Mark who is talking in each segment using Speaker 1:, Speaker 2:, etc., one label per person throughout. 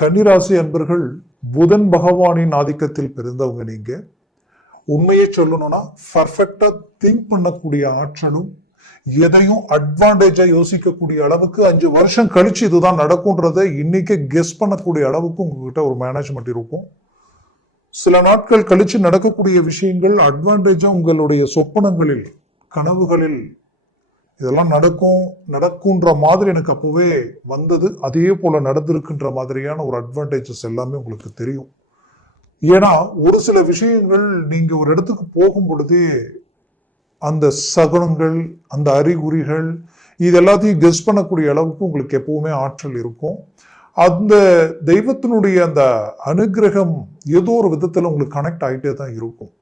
Speaker 1: கன்னிராசி அன்பர்கள் புதன் பகவானின் ஆதிக்கத்தில் பிறந்தவங்க நீங்க. உண்மையை சொல்லணும்னா பர்ஃபெக்டா திங்க் பண்ணக்கூடிய ஆற்றலும் எதையும் அட்வான்டேஜா யோசிக்கக்கூடிய அளவுக்கு அஞ்சு வருஷம் கழிச்சு இதுதான் நடக்கும்ன்றதை இன்னைக்கு கெஸ் பண்ணக்கூடிய அளவுக்கு உங்ககிட்ட ஒரு மேனேஜ்மெண்ட் இருக்கும். சில நாட்கள் கழிச்சு நடக்கக்கூடிய விஷயங்கள் அட்வான்டேஜா உங்களுடைய சொப்பனங்களில் கனவுகளில் இதெல்லாம் நடக்கும் நடக்குன்ற மாதிரி எனக்கு அப்போவே வந்தது. அதே போல் நடந்திருக்குன்ற மாதிரியான ஒரு அட்வான்டேஜஸ் எல்லாமே உங்களுக்கு தெரியும். ஏன்னா ஒரு சில விஷயங்கள் நீங்கள் ஒரு இடத்துக்கு போகும் பொழுதே அந்த சகுனங்கள் அந்த அறிகுறிகள் இது எல்லாத்தையும் கெஸ் பண்ணக்கூடிய அளவுக்கு உங்களுக்கு எப்பவுமே ஆற்றல் இருக்கும். அந்த தெய்வத்தினுடைய அந்த அனுகிரகம் ஏதோ ஒரு விதத்தில் உங்களுக்கு கனெக்ட் ஆகிட்டே தான் இருக்கும்.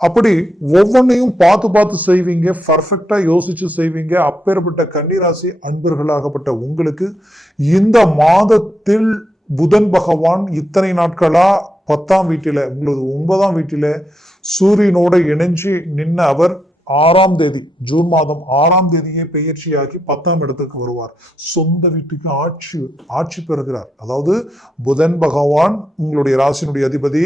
Speaker 1: அப்படி ஒவ்வொன்றையும் பார்த்து பார்த்து செய்வீங்க பர்ஃபெக்டாக யோசித்து செய்வீங்க. அப்பேற்பட்ட கன்னிராசி அன்பர்களாகப்பட்ட உங்களுக்கு இந்த மாதத்தில் புதன் பகவான் இத்தனை நாட்களா பத்தாம் வீட்டில் உங்களது ஒன்பதாம் வீட்டில் சூரியனோட இணைஞ்சு நின்ன அவர் ஆறாம் தேதி ஜூன் மாதம் ஆறாம் தேதியே பெயர்ச்சியாகி பத்தாம் இடத்துக்கு வருவார். சொந்த வீட்டுக்கு ஆட்சி ஆட்சி பெறுகிறார். அதாவது புதன் பகவான் உங்களுடைய ராசினுடைய அதிபதி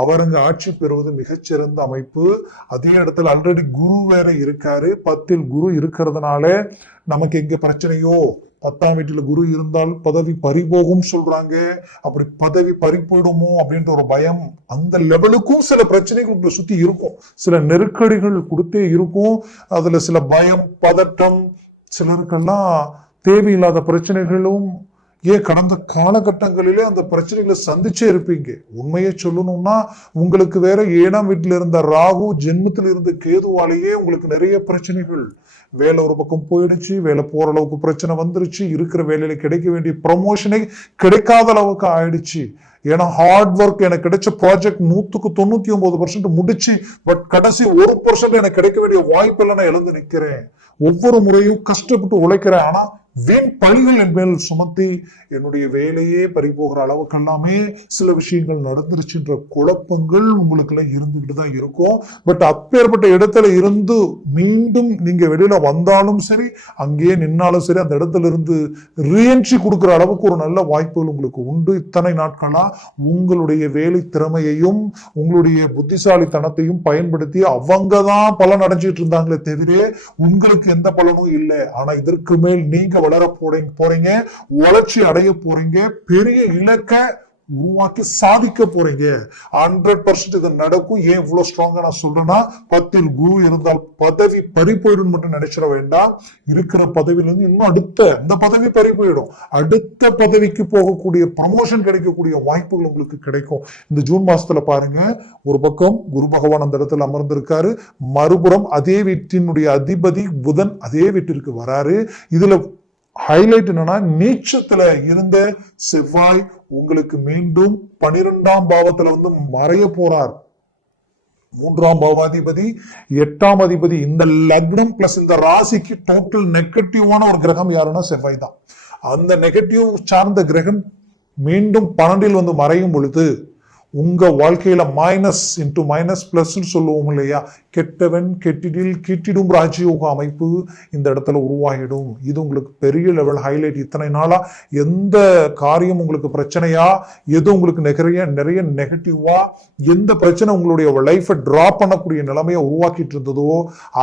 Speaker 1: அவர் அங்க ஆட்சி பெறுவது மிகச்சிறந்த அமைப்பு. அதே இடத்துல ஆல்ரெடி குரு வேற இருக்காரு. பத்தில் குரு இருக்கிறதுனால நமக்கு எங்க பிரச்சனையோ? பத்தாம் வீட்டுல குரு இருந்தால் பதவி பறிபோகும் சொல்றாங்க. அப்படி பதவி பறி போயிடுமோ அப்படின்ற ஒரு பயம் அந்த லெவலுக்கும் சில பிரச்சனைகள் உங்களை சுத்தி இருக்கும். சில நெருக்கடிகள் கொடுத்தே இருக்கும். அதுல சில பயம் பதட்டம் சிலருக்கெல்லாம் தேவையில்லாத பிரச்சனைகளும் ஏன் கடந்த காலகட்டங்களிலே அந்த பிரச்சனைகளை சந்திச்சே இருப்பீங்க? உண்மையை சொல்லணும்னா உங்களுக்கு வேற ஏழாம் வீட்டில் இருந்த ராகு ஜென்மத்தில் இருந்த கேதுவாலேயே உங்களுக்கு நிறைய பிரச்சனைகள். வேலை ஒரு பக்கம் போயிடுச்சு வேலை போற அளவுக்கு பிரச்சனை வந்துருச்சு இருக்கிற வேலையில கிடைக்க வேண்டிய ப்ரமோஷனே கிடைக்காத அளவுக்கு ஆயிடுச்சு. ஏன்னா ஹார்ட் ஒர்க் எனக்கு கிடைச்ச ப்ராஜெக்ட் நூத்துக்கு தொண்ணூத்தி ஒன்பது பர்சன்ட் முடிச்சு பட் கடைசி ஒரு பர்சன்ட் எனக்கு கிடைக்க வேண்டிய வாய்ப்பெல்லாம் நான் இழந்து நிக்கிறேன் ஒவ்வொரு முறையும் கஷ்டப்பட்டு உழைக்கிறேன். ஆனா வீண் பழிகள் என் மேல் சுமத்தி என்னுடைய வேலையே பறிபோகிற அளவுக்கு எல்லாமே சில விஷயங்கள் நடந்துருச்சுன்ற குழப்பங்கள் உங்களுக்குள்ள இருந்துகிட்டு தான் இருக்கும். பட் அப்பேற்பட்ட இடத்துல இருந்து மீண்டும் நீங்க வெளியில வந்தாலும் சரி அங்கேயே நின்னாலும் சரி அந்த இடத்துல இருந்து ரீஎன்ட்ரி கொடுக்குற அளவுக்கு ஒரு நல்ல வாய்ப்புகள் உங்களுக்கு உண்டு. இத்தனை நாட்களா உங்களுடைய வேலை திறமையையும் உங்களுடைய புத்திசாலித்தனத்தையும் பயன்படுத்தி அவங்க தான் பலன் அடைஞ்சிட்டு இருந்தாங்களே தவிர உங்களுக்கு எந்த பலனும் இல்லை. ஆனா இதற்கு மேல் நீங்க வளர போறீங்க போறீங்க வளர்ச்சி அடைய போறீங்க பெரிய இலக்க உருவாக்கி சாதிக்க போறீங்க. ஹண்ட்ரட் பர்சன்ட் இது நடக்கும். ஏன் இவ்வளவு ஸ்ட்ராங்கா நான் சொல்றேன்னா பத்தில் குரு இருந்தால் பதவி பறி போயிடும் மட்டும் நினைச்சிட வேண்டாம். இருக்கிற பதவியில இருந்து இன்னும் அடுத்த இந்த பதவி பறி போயிடும். அடுத்த பதவிக்கு போகக்கூடிய ப்ரமோஷன் கிடைக்கக்கூடிய வாய்ப்புகள் உங்களுக்கு கிடைக்கும். இந்த ஜூன் மாசத்துல பாருங்க ஒரு பக்கம் குரு பகவான் அந்த இடத்துல அமர்ந்திருக்காரு. மறுபுறம் அதே வீட்டினுடைய அதிபதி புதன் அதே வீட்டிற்கு வராரு. இதுல ஹைலைட் என்னன்னா நீச்சத்துல இருந்த செவ்வாய் உங்களுக்கு மீண்டும் பனிரெண்டாம் பாவத்துல வந்து மறைய போறார். மூன்றாம் பாவாதிபதி எட்டாம் அதிபதி இந்த லக்னம் பிளஸ் இந்த ராசிக்கு டோட்டல் நெகட்டிவான ஒரு கிரகம் யாருன்னா செவ்வாய் தான். அந்த நெகட்டிவ் சார்ந்த கிரகம் மீண்டும் பன்னெண்டில் வந்து மறையும் பொழுது உங்கள் வாழ்க்கையில் மைனஸ் இன்ட்டு மைனஸ் ப்ளஸ்ன்னு சொல்லுவோம் இல்லையா? கெட்டவன் கெட்டிடில் கிட்டிடும் ராஜயோக அமைப்பு இந்த இடத்துல உருவாகிடும். இது உங்களுக்கு பெரிய லெவல் ஹைலைட் இத்தனை நாளாக எந்த காரியம் உங்களுக்கு பிரச்சனையா? எது உங்களுக்கு நிறைய நிறைய நெகட்டிவா எந்த பிரச்சனை உங்களுடைய லைஃபை ட்ராப் பண்ணக்கூடிய நிலைமையை உருவாக்கிட்டு இருந்ததோ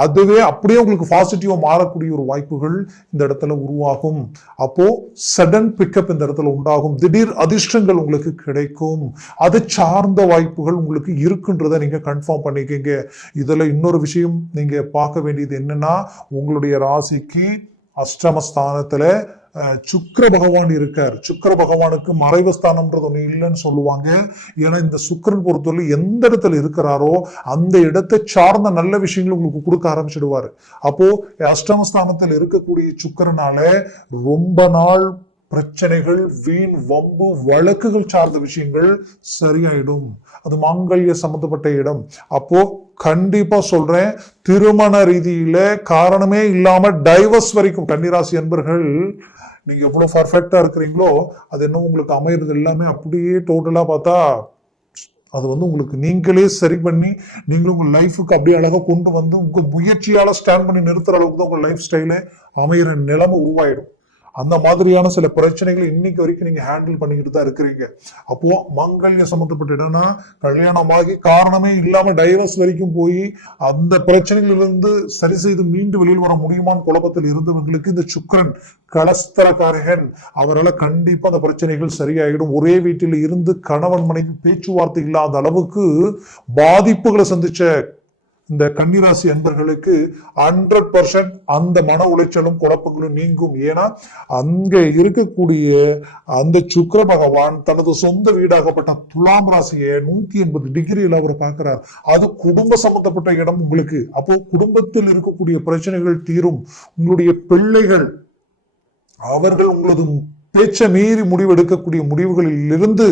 Speaker 1: அதுவே அப்படியே உங்களுக்கு பாசிட்டிவாக மாறக்கூடிய ஒரு வாய்ப்புகள் இந்த இடத்துல உருவாகும். அப்போது சடன் பிக்கப் இந்த இடத்துல உண்டாகும். திடீர் அதிர்ஷ்டங்கள் உங்களுக்கு கிடைக்கும். அது சார்ந்த வாய்ப்புகள் உங்களுக்கு இருக்குன்றதை நீங்கள் கன்ஃபார்ம் பண்ணிக்கிங்க. இதில் இன்னொரு விஷயம் நீங்கள் பார்க்க வேண்டியது என்னென்னா உங்களுடைய ராசிக்கு அஷ்டமஸ்தானத்தில் சுக்கர பகவான் இருக்கார். சுக்கர பகவானுக்கு மறைவஸ்தானம்ன்றது ஸ்தானம்ன்றது இல்லைன்னு சொல்லுவாங்க. ஏன்னா இந்த சுக்கரன் பொறுத்தவரை எந்த இடத்துல இருக்கிறாரோ அந்த இடத்தை சார்ந்த நல்ல விஷயங்கள் உங்களுக்கு கொடுக்க ஆரம்பிச்சிடுவார். அப்போ அஷ்டமஸ்தானத்தில் இருக்கக்கூடிய சுக்கரனால ரொம்ப நாள் பிரச்சனைகள் வீண் வம்பு வழக்குகள் சார்ந்த விஷயங்கள் சரியாயிடும். அது மாங்கல்ய சம்பந்தப்பட்ட இடம். அப்போ கண்டிப்பா சொல்றேன் திருமண ரீதியில காரணமே இல்லாம டைவர்ஸ் வரைக்கும் கன்னிராசி அன்பர்கள் நீங்க எவ்வளவு பர்ஃபெக்டா இருக்கிறீங்களோ அது என்ன உங்களுக்கு அமையிறது எல்லாமே அப்படியே டோட்டலா பார்த்தா அது வந்து உங்களுக்கு நீங்களே சரி பண்ணி நீங்களும் உங்க லைஃபுக்கு அப்படியே அழகா கொண்டு வந்து உங்க முயற்சியால ஸ்டாண்ட் பண்ணி நிறுத்துற அளவுக்கு தான் உங்க லைஃப் ஸ்டைல அமையிற நிலைமை உருவாயிடும். அந்த மாதிரியான சில பிரச்சனைகளை இன்னைக்கு வரைக்கும் நீங்க ஹேண்டில் பண்ணிக்கிட்டு தான் இருக்கிறீங்க. அப்போ மங்கல்ய சம்மந்தப்பட்ட இடம்னா கல்யாணமாகி காரணமே இல்லாம டைவர்ஸ் வரைக்கும் போய் அந்த பிரச்சனைகளிலிருந்து சரி செய்து மீண்டு வெளியில் வர முடியுமான்னு குழப்பத்தில் இருந்தவங்களுக்கு இந்த சுக்கரன் கலஸ்தரக்காரகன் அவரால் கண்டிப்பா அந்த பிரச்சனைகள் சரியாயிடும். ஒரே வீட்டில் இருந்து கணவன் மனைவி பேச்சுவார்த்தை இல்லாத அளவுக்கு பாதிப்புகளை சந்திச்ச இந்த கன்னிராசி அன்பர்களுக்கு ஹண்ட்ரட் பர்சன்ட் அந்த மன உளைச்சலும் குழப்பங்களும் நீங்கும். ஏன்னா அங்க இருக்கக்கூடிய அந்த சுக்கர பகவான் தனது சொந்த வீடாகப்பட்ட துலாம் ராசியை நூத்தி எண்பது டிகிரியில் அவர் பார்க்கிறார். அது குடும்ப சம்பந்தப்பட்ட இடம் உங்களுக்கு. அப்போ குடும்பத்தில் இருக்கக்கூடிய பிரச்சனைகள் தீரும். உங்களுடைய பிள்ளைகள் அவர்கள் உங்களது பேச்சை மீறி முடிவெடுக்கக்கூடிய முடிவுகளில் இருந்து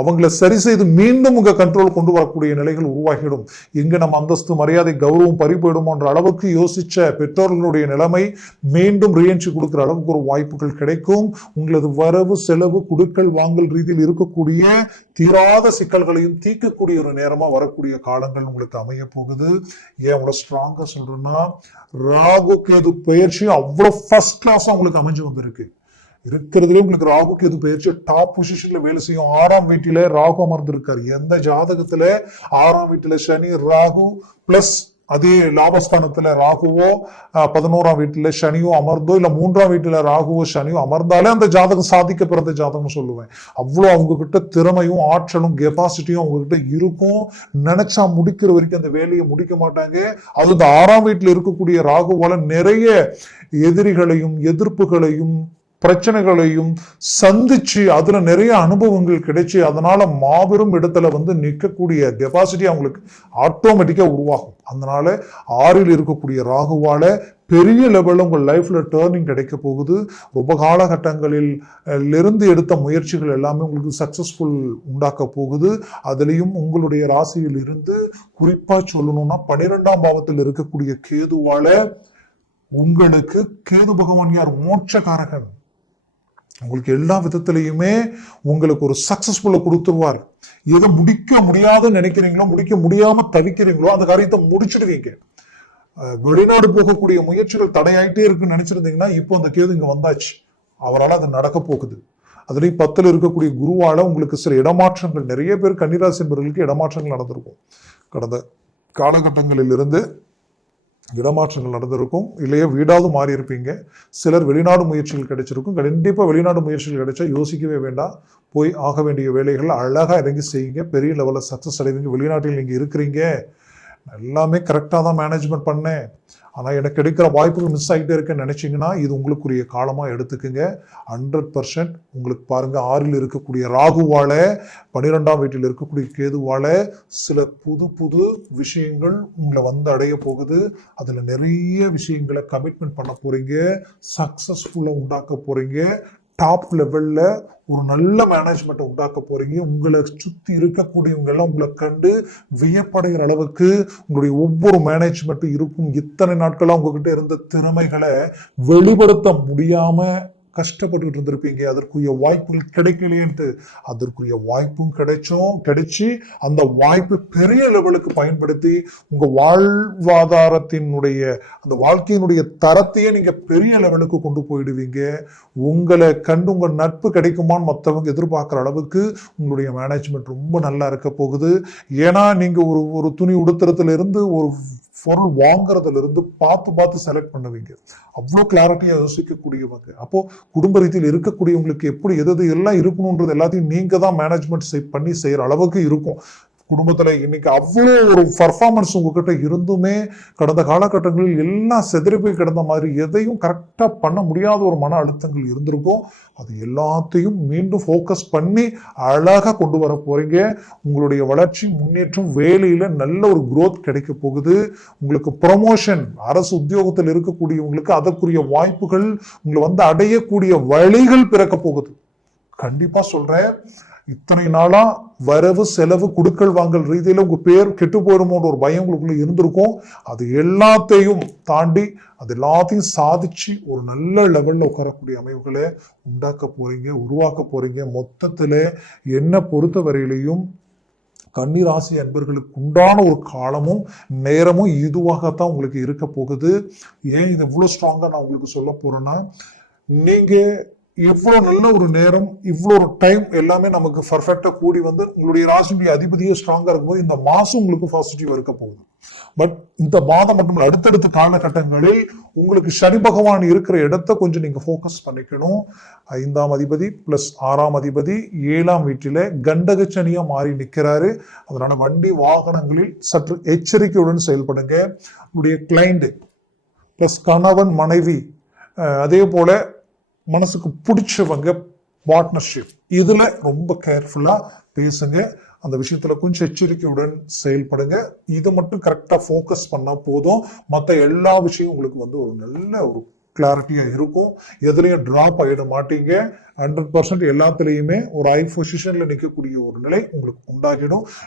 Speaker 1: அவங்கள சரி செய்து மீண்டும் உங்க கண்ட்ரோல் கொண்டு வரக்கூடிய நிலைகள் உருவாகிடும் எங்க நம்ம அந்தஸ்து மரியாதை கௌரவம் பறி போயிடுமோன்ற அளவுக்கு யோசிச்ச பெற்றோர்களுடைய நிலைமை மீண்டும் ரீஎன்ட்ரி கொடுக்குற அளவுக்கு ஒரு வாய்ப்புகள் கிடைக்கும். உங்களது வரவு செலவு குடுக்கல் வாங்கல் ரீதியில் இருக்கக்கூடிய தீராத சிக்கல்களையும் தீர்க்கக்கூடிய ஒரு நேரமா வரக்கூடிய காலங்கள் உங்களுக்கு அமைய போகுது. ஏன் அவ்வளோ ஸ்ட்ராங்கா சொல்றேன்னா ராகு கேது பயிற்சியும் அவ்வளவு ஃபர்ஸ்ட் கிளாஸா உங்களுக்கு அமைஞ்சு வந்திருக்கு. இருக்கிறதுலே உங்களுக்கு ராகு கேது பயிற்சி டாப் பொசிஷன்ல வேலை செய்யும். ஆறாம் வீட்டில ராகு அமர்ந்திருக்காரு. எந்த ஜாதகத்துல? ஆறாம் வீட்டுல சனி ராகு பிளஸ் அதே லாபஸ்தானத்துல ராகுவோ பதினோராம் வீட்டுல சனியோ அமர்ந்தோ இல்ல மூன்றாம் வீட்டுல ராகுவோ சனியோ அமர்ந்தாலே அந்த ஜாதகம் சாதிக்க பிறந்த ஜாதகம் சொல்லுவேன். அவ்வளோ அவங்க கிட்ட திறமையும் ஆற்றலும் கெப்பாசிட்டியும் அவங்க கிட்ட இருக்கும். நினைச்சா முடிக்கிற வரைக்கும் அந்த வேலையை முடிக்க மாட்டாங்க. அது இந்த ஆறாம் வீட்டுல இருக்கக்கூடிய ராகுவால நிறைய எதிரிகளையும் எதிர்ப்புகளையும் பிரச்சனைகளையும் சந்திச்சு அதுல நிறைய அனுபவங்கள் கிடைச்சு அதனால மாபெரும் இடத்துல வந்து நிற்கக்கூடிய கெப்பாசிட்டி அவங்களுக்கு ஆட்டோமேட்டிக்கா உருவாகும். அதனால ஆறில் இருக்கக்கூடிய ராகுவால பெரிய லெவலில் உங்கள் லைஃப்பில் டேர்னிங் கிடைக்க போகுது. ரொம்ப காலகட்டங்களில் இருந்து எடுத்த முயற்சிகள் எல்லாமே உங்களுக்கு சக்சஸ்ஃபுல் உண்டாக்க போகுது. அதுலேயும் உங்களுடைய ராசியில் இருந்து குறிப்பாக சொல்லணும்னா பன்னிரெண்டாம் பாவத்தில் இருக்கக்கூடிய கேதுவால உங்களுக்கு கேது பகவான் யார்? மோட்சகாரகன் உங்களுக்கு எல்லா விதத்திலையுமே உங்களுக்கு ஒரு சக்சஸ்ஃபுல்லை கொடுத்துருவார். எதை முடிக்க முடியாதுன்னு நினைக்கிறீங்களோ முடிக்க முடியாமல் தவிக்கிறீங்களோ அந்த காரியத்தை முடிச்சிடுவீங்க. வெளிநாடு போகக்கூடிய முயற்சிகள் தடையாயிட்டே இருக்குன்னு நினைச்சிருந்தீங்கன்னா இப்போ அந்த கேது இங்கே வந்தாச்சு. அவரால் அது நடக்க போகுது. அதுலேயும் பத்தில் இருக்கக்கூடிய குருவால் உங்களுக்கு சில இடமாற்றங்கள் நிறைய பேர் கன்னிராசி என்பவர்களுக்கு இடமாற்றங்கள் நடந்திருக்கும். கடந்த காலகட்டங்களிலிருந்து இடமாற்றங்கள் நடந்திருக்கும். இல்லையே வீடாவது மாறி இருப்பீங்க சிலர் வெளிநாடு முயற்சிகள் கிடைச்சிருக்கும். கண்டிப்பாக வெளிநாடு முயற்சிகள் கிடைச்சா யோசிக்கவே வேண்டாம். போய் ஆக வேண்டிய வேலைகள் அழகாக இறங்கி செய்யுங்க. பெரிய லெவலில் சக்ஸஸ் அடைவீங்க. வெளிநாட்டில் நீங்கள் இருக்கிறீங்க. எல்லாமே கரெக்டாக தான் மேனேஜ்மெண்ட் பண்ணேன். ஆனால் எனக்கு கிடைக்கிற வாய்ப்புகள் மிஸ் ஆகிட்டே இருக்குன்னு நினச்சிங்கன்னா இது உங்களுக்குரிய காலமாக எடுத்துக்குங்க. ஹண்ட்ரட் பர்சன்ட் உங்களுக்கு பாருங்க ஆறில் இருக்கக்கூடிய ராகுவால பன்னிரெண்டாம் வீட்டில் இருக்கக்கூடிய கேதுவால சில புது புது விஷயங்கள் உங்களை வந்து அடைய போகுது. அதில் நிறைய விஷயங்களை கமிட்மெண்ட் பண்ண போகிறீங்க சக்ஸஸ்ஃபுல்லாக உண்டாக்க போகிறீங்க டாப் லெவல்ல ஒரு நல்ல மேனேஜ்மெண்ட்டை உண்டாக்க போறீங்க. உங்களை சுத்தி இருக்கக்கூடியவங்க எல்லாம் உங்களை கண்டு வியப்படைகிற அளவுக்கு உங்களுடைய ஒவ்வொரு மேனேஜ்மெண்ட்டும் இருக்கும். இத்தனை நாட்களா உங்ககிட்ட இருந்த திறமைகளை வெளிப்படுத்த முடியாம கஷ்டப்பட்டுக்கிட்டு இருந்திருப்பீங்க. அதற்குரிய வாய்ப்புகள் கிடைக்கலையேன்ட்டு. அதற்குரிய வாய்ப்பும் கிடைச்சும். கிடைச்சி அந்த வாய்ப்பு பெரிய லெவலுக்கு பயன்படுத்தி உங்கள் வாழ்வாதாரத்தினுடைய அந்த வாழ்க்கையினுடைய தரத்தையே நீங்கள் பெரிய லெவலுக்கு கொண்டு போயிடுவீங்க. உங்களை கண்டு உங்கள் நட்பு கிடைக்குமான்னு மற்றவங்க எதிர்பார்க்குற அளவுக்கு உங்களுடைய மேனேஜ்மெண்ட் ரொம்ப நல்லா இருக்க போகுது. ஏன்னா நீங்கள் ஒரு ஒரு துணி உடுத்துறதுலேருந்து ஒரு பொருள் வாங்குறதுல இருந்து பார்த்து பார்த்து செலக்ட் பண்ணுவீங்க. அவ்வளோ கிளாரிட்டியா யோசிக்கக்கூடியவங்க. அப்போ குடும்ப ரீதியில் இருக்கக்கூடியவங்களுக்கு எப்படி எது எது எல்லாம் இருக்கணுன்றது எல்லாத்தையும் நீங்க தான் மேனேஜ்மெண்ட் பண்ணி செய்யற அளவுக்கு இருக்கும். குடும்பத்தில் இன்னைக்கு அவ்வளோ ஒரு பர்ஃபார்மன்ஸ் உங்ககிட்ட இருந்துமே கடந்த காலகட்டங்களில் எல்லாம் செதறி போய் கிடந்த மாதிரி எதையும் கரெக்டாக பண்ண முடியாத ஒரு மன அழுத்தங்கள் இருந்திருக்கும். அது எல்லாத்தையும் மீண்டும் ஃபோக்கஸ் பண்ணி அழகாக கொண்டு வர போகிறீங்க உங்களுடைய வளர்ச்சி முன்னேற்றம் வேலையில் நல்ல ஒரு குரோத் கிடைக்க போகுது. உங்களுக்கு ப்ரொமோஷன் அரசு உத்தியோகத்தில் இருக்கக்கூடியவங்களுக்கு அதற்குரிய வாய்ப்புகள் உங்களை வந்து அடையக்கூடிய வழிகள் பிறக்க போகுது. கண்டிப்பாக சொல்கிறேன் இத்தனை நாளா வரவு செலவு குடுக்கல் வாங்கல் ரீதியில் உங்க பேர் கெட்டு போயிருமோன்ற ஒரு பயம் உங்களுக்குள்ள இருந்திருக்கும். அது எல்லாத்தையும் தாண்டி அது எல்லாத்தையும் சாதிச்சு ஒரு நல்ல லெவல்ல உட்காரக்கூடிய அமைவுகளை உண்டாக்க போறீங்க உருவாக்க போறீங்க. மொத்தத்துல என்ன பொறுத்த வரையிலையும் கன்னிராசி அன்பர்களுக்கு உண்டான ஒரு காலமும் நேரமும் இதுவாகத்தான் உங்களுக்கு இருக்க போகுது. ஏன் இது இவ்வளோ ஸ்ட்ராங்காக நான் உங்களுக்கு சொல்ல போறேன்னா நீங்கள் இவ்வளோ நல்ல ஒரு நேரம் இவ்வளோ ஒரு டைம் எல்லாமே நமக்கு பர்ஃபெக்டாக கூடி வந்து உங்களுடைய ராசியுடைய அதிபதியே ஸ்ட்ராங்காக இருக்கும்போது இந்த மாதம் உங்களுக்கு பாசிட்டிவ் இருக்க போகுது. பட் இந்த மாதம் மட்டும் அடுத்தடுத்த காலகட்டங்களில் உங்களுக்கு சனி பகவான் இருக்கிற இடத்த கொஞ்சம் நீங்கள் ஃபோக்கஸ் பண்ணிக்கணும். ஐந்தாம் அதிபதி ப்ளஸ் ஆறாம் அதிபதி ஏழாம் வீட்டில் கண்டக சனியாக மாறி நிற்கிறாரு அதனால வண்டி வாகனங்களில் சற்று எச்சரிக்கையுடன் செயல்படுங்க. உங்களுடைய கிளைண்ட்டு ப்ளஸ் கணவன் மனைவி அதே போல மனசுக்கு பிடிச்சவங்க பார்ட்னர்ஷிப் இதுல ரொம்ப கேர்ஃபுல்லா பேசுங்க. அந்த விஷயத்துல கொஞ்சம் எச்சரிக்கையுடன் செயல்படுங்க. இது மட்டும் கரெக்டா ஃபோக்கஸ் பண்ணா போதும். மற்ற எல்லா விஷயம் உங்களுக்கு வந்து ஒரு நல்ல ஒரு கிளாரிட்டியா இருக்கும். எதுலயும் டிராப் ஆகிட மாட்டீங்க. ஹண்ட்ரட் பர்சன்ட் எல்லாத்துலேயுமே ஒரு ஐ பொசிஷன்ல நிற்கக்கூடிய ஒரு நிலை உங்களுக்கு உண்டாகிடும்.